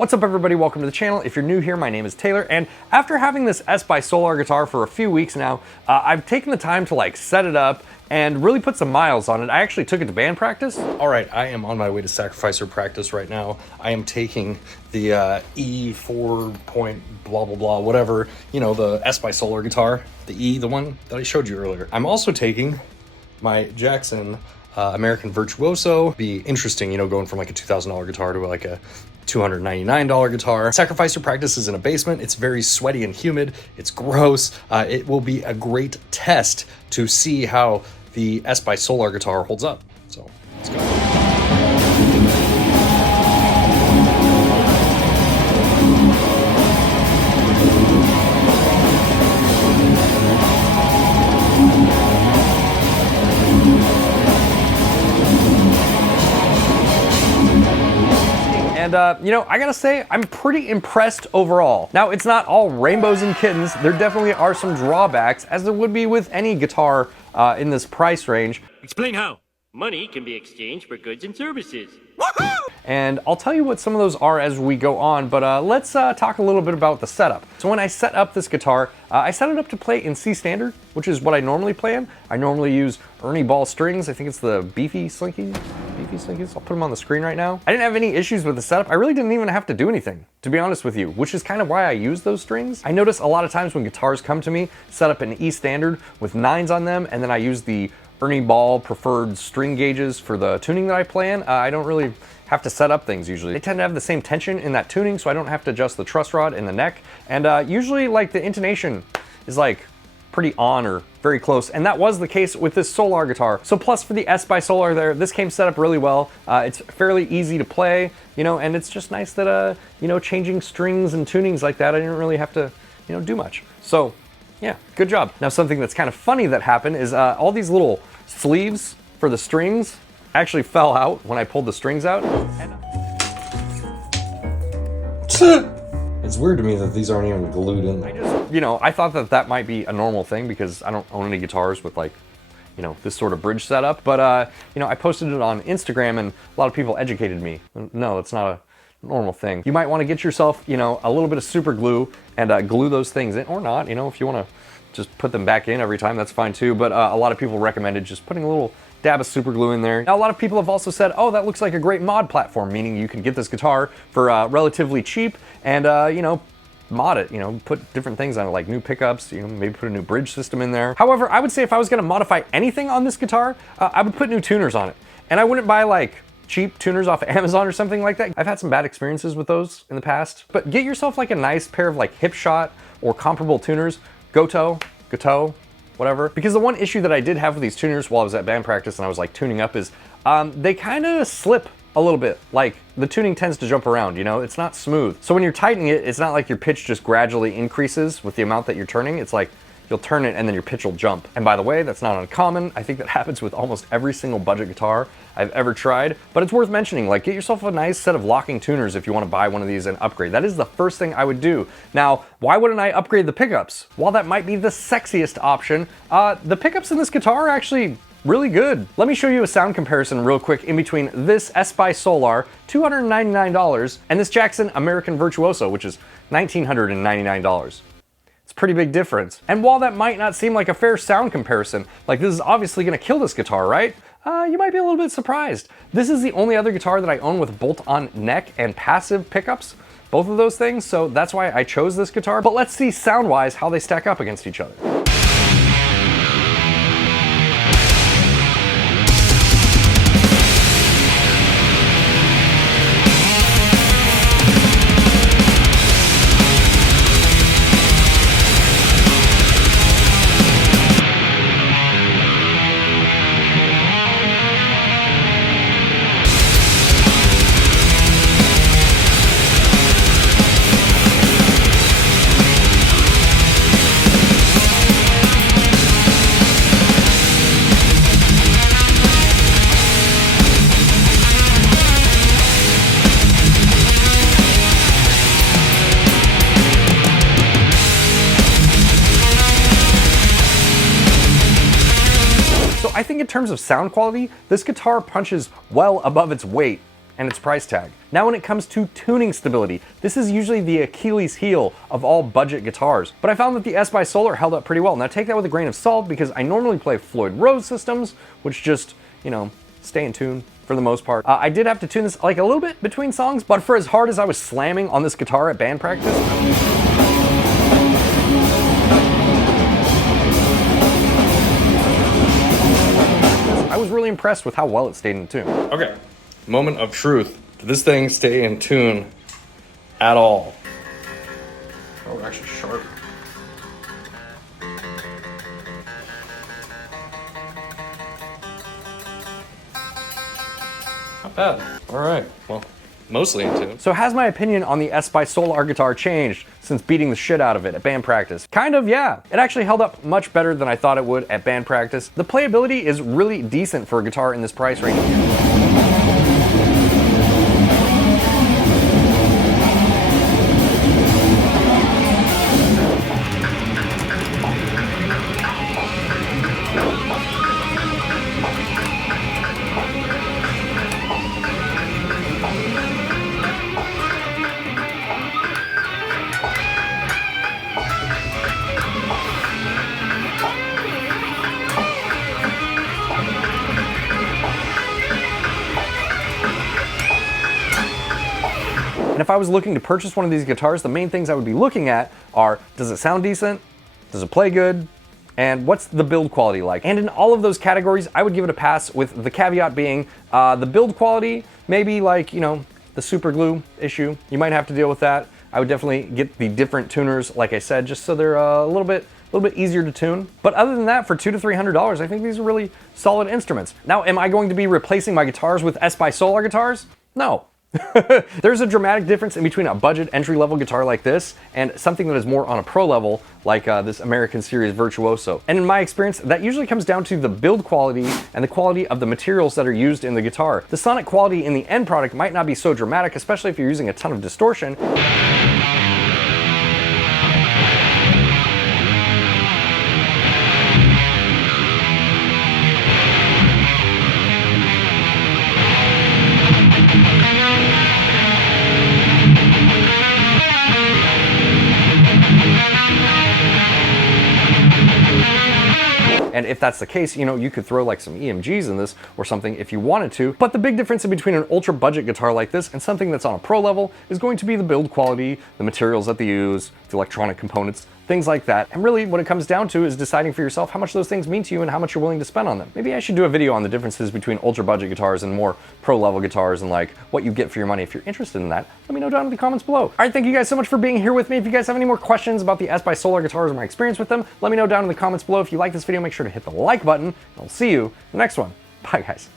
What's up everybody, welcome to the channel. If you're new here, my name is Taylor, and after having this 𝗦𝗘 guitar for a few weeks now, I've taken the time to set it up and really put some miles on it. I actually took it to band practice. All right, I am on my way to sacrificer practice right now. I am taking the 𝗦𝗍𝗘𝗏𝗶𝗹 whatever, you know, the 𝗦𝗘 guitar, the E, the one that I showed you earlier. I'm also taking my Jackson American Virtuoso. Be interesting, you know, going from like a $2,000 guitar to like a $299 guitar. Sacrificer practice is in a basement. It's very sweaty and humid. It's gross. It will be a great test to see how the 𝗦𝗘 guitar holds up. So let's go. And, you know, I gotta say, I'm pretty impressed overall. Now, it's not all rainbows and kittens. There definitely are some drawbacks, as there would be with any guitar in this price range. Explain how. Money can be exchanged for goods and services. Woohoo! And I'll tell you what some of those are as we go on, but let's talk a little bit about the setup. So when I set up this guitar, I set it up to play in C standard, which is what I normally play in. I normally use Ernie Ball strings. I think it's the beefy slinkies. I'll put them on the screen right now. I didn't have any issues with the setup. I really didn't even have to do anything, to be honest with you, which is kind of why I use those strings. I notice a lot of times when guitars come to me, set up in E standard with 9s on them, and then I use the Ernie Ball preferred string gauges for the tuning that I play in. I don't really have to set up things usually. They tend to have the same tension in that tuning, so I don't have to adjust the truss rod in the neck. And usually like the intonation is like pretty on or very close, and that was the case with this Solar guitar. So plus for the 𝗦𝗘 there, this came set up really well. It's fairly easy to play, you know, and it's just nice that, you know, changing strings and tunings like that, I didn't really have to, you know, do much. So yeah, good job. Now something that's kind of funny that happened is all these little sleeves for the strings actually fell out when I pulled the strings out. It's weird to me that these aren't even glued in there. You know, I thought that that might be a normal thing because I don't own any guitars with like, you know, this sort of bridge setup. But, you know, I posted it on Instagram and a lot of people educated me. No, it's not a normal thing. You might want to get yourself, you know, a little bit of super glue and glue those things in, or not, you know, if you want to just put them back in every time, that's fine too. But a lot of people recommended just putting a little dab of super glue in there. Now, a lot of people have also said, oh, that looks like a great mod platform, meaning you can get this guitar for relatively cheap and, you know, mod it, you know, put different things on it, like new pickups, you know, maybe put a new bridge system in there. However, I would say if I was gonna modify anything on this guitar, I would put new tuners on it. And I wouldn't buy like cheap tuners off Amazon or something like that. I've had some bad experiences with those in the past. But get yourself like a nice pair of like Hipshot or comparable tuners, Goto, whatever. Because the one issue that I did have with these tuners while I was at band practice and I was like tuning up is they kind of slip a little bit. Like the tuning tends to jump around, you know, it's not smooth. So when you're tightening it, it's not like your pitch just gradually increases with the amount that you're turning. It's like you'll turn it and then your pitch will jump. And by the way, that's not uncommon. I think that happens with almost every single budget guitar I've ever tried, but it's worth mentioning, like get yourself a nice set of locking tuners if you want to buy one of these and upgrade. That is the first thing I would do. Now, why wouldn't I upgrade the pickups? While that might be the sexiest option, the pickups in this guitar are actually really good. Let me show you a sound comparison real quick in between this 𝗦𝗘, $299, and this Jackson American Virtuoso, which is $1,999. It's a pretty big difference. And while that might not seem like a fair sound comparison, like this is obviously gonna kill this guitar, right? You might be a little bit surprised. This is the only other guitar that I own with bolt-on neck and passive pickups, both of those things, so that's why I chose this guitar. But let's see sound-wise how they stack up against each other. I think in terms of sound quality, this guitar punches well above its weight. and its price tag. Now when it comes to tuning stability, this is usually the Achilles heel of all budget guitars, but I found that the S by Solar held up pretty well. Now take that with a grain of salt because I normally play Floyd Rose systems, which just, you know, stay in tune for the most part. I did have to tune this like a little bit between songs, but for as hard as I was slamming on this guitar at band practice, I was really impressed with how well it stayed in tune. Okay, moment of truth. Did this thing stay in tune at all? Oh, we're actually sharp. Not bad. All right, well, mostly in tune. So has my opinion on the S by Solar guitar changed since beating the shit out of it at band practice? Kind of, yeah. It actually held up much better than I thought it would at band practice. The playability is really decent for a guitar in this price range. And if I was looking to purchase one of these guitars, the main things I would be looking at are, does it sound decent? Does it play good? And what's the build quality like? And in all of those categories, I would give it a pass, with the caveat being the build quality, maybe like, you know, the super glue issue. You might have to deal with that. I would definitely get the different tuners, like I said, just so they're a little bit easier to tune. But other than that, for $200 to $300, I think these are really solid instruments. Now, am I going to be replacing my guitars with S by Solar guitars? No. There's a dramatic difference in between a budget entry-level guitar like this and something that is more on a pro level, like this American Series Virtuoso. And in my experience, that usually comes down to the build quality and the quality of the materials that are used in the guitar. The sonic quality in the end product might not be so dramatic, especially if you're using a ton of distortion. And if that's the case, you know, you could throw like some EMGs in this or something if you wanted to. But the big difference in between an ultra budget guitar like this and something that's on a pro level is going to be the build quality, the materials that they use, the electronic components, things like that. And really what it comes down to is deciding for yourself how much those things mean to you and how much you're willing to spend on them. Maybe I should do a video on the differences between ultra budget guitars and more pro level guitars and like what you get for your money. If you're interested in that, let me know down in the comments below. All right, thank you guys so much for being here with me. If you guys have any more questions about the S by Solar guitars or my experience with them, let me know down in the comments below. If you like this video, make sure to hit the like button, and I'll see you in the next one. Bye guys.